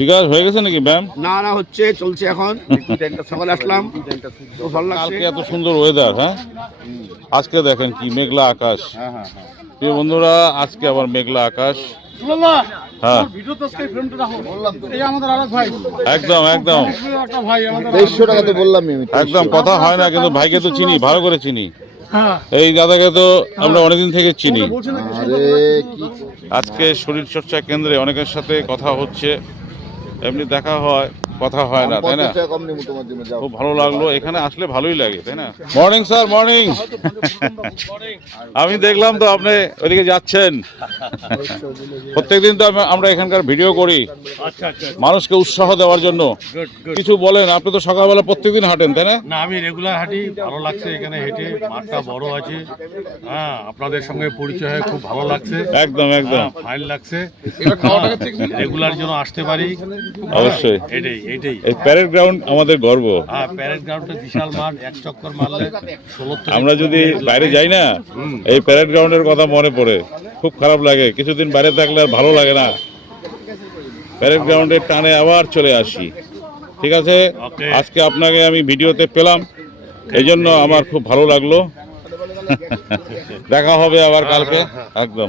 বিকাশ হয়ে গেছে নাকি ব্যায়াম? না না, হচ্ছে, চলছে এখন। সকালে আসলাম, খুব ভালো লাগছে। কালকে এত সুন্দর ওয়েদার, হ্যাঁ আজকে দেখেন কি মেঘলা আকাশ। প্রিয় বন্ধুরা, আজকে আবার মেঘলা আকাশ। হ্যাঁ একদম একদম 150 টাকা তো বললাম আমি। একদম কথা হয় না, কিন্তু ভাইকে তো চিনি, ভালো করে চিনি। এই দাদাকে তো আমরা অনেকদিন থেকে চিনি। আজকে শরীরচর্চা কেন্দ্রে অনেকের সাথে কথা হচ্ছে, এমনি দেখা হয়, কথা হয় না, তাই না? খুব ভালো লাগলো, এখানে আসলে ভালোই লাগে, তাই না? Morning sir, morning. আমি দেখলাম তো আপনি ওইদিকে যাচ্ছেন। প্রত্যেকদিন তো আমরা এখানকার ভিডিও করি মানুষকে উৎসাহ দেওয়ার জন্য। কিছু বলেন, আপনি তো সকালবেলা প্রত্যেকদিন হাঁটেন, তাই না? না, আমি রেগুলার হাঁটি, ভালো লাগছে এখানে হেঁটে, মাঠটা বড় আছে। হ্যাঁ, আপনাদের সঙ্গে পরিচয় হয়ে খুব ভালো লাগছে। একদম একদম ফাইন লাগছে, রেগুলার জন্য আসতে পারি। অবশ্যই এটাই এটাই এই প্যারেড গ্রাউন্ড আমাদের গর্ব। হ্যাঁ, প্যারেড গ্রাউন্ডটা বিশাল মাঠ, এক চক্কর মারলে 16 আমরা যদি বাইরে যাই না, এই প্যারেড গ্রাউন্ডের কথা মনে পড়ে, খুব খারাপ লাগে। কিছুদিন বাইরে থাকলে আর ভালো লাগে না, প্যারেড গ্রাউন্ডের টানে আবার চলে আসি। ঠিক আছে, আজকে আপনাকে আমি ভিডিওতে পেলাম, এই জন্য আমার খুব ভালো লাগলো। দেখা হবে আবার কালকে, একদম।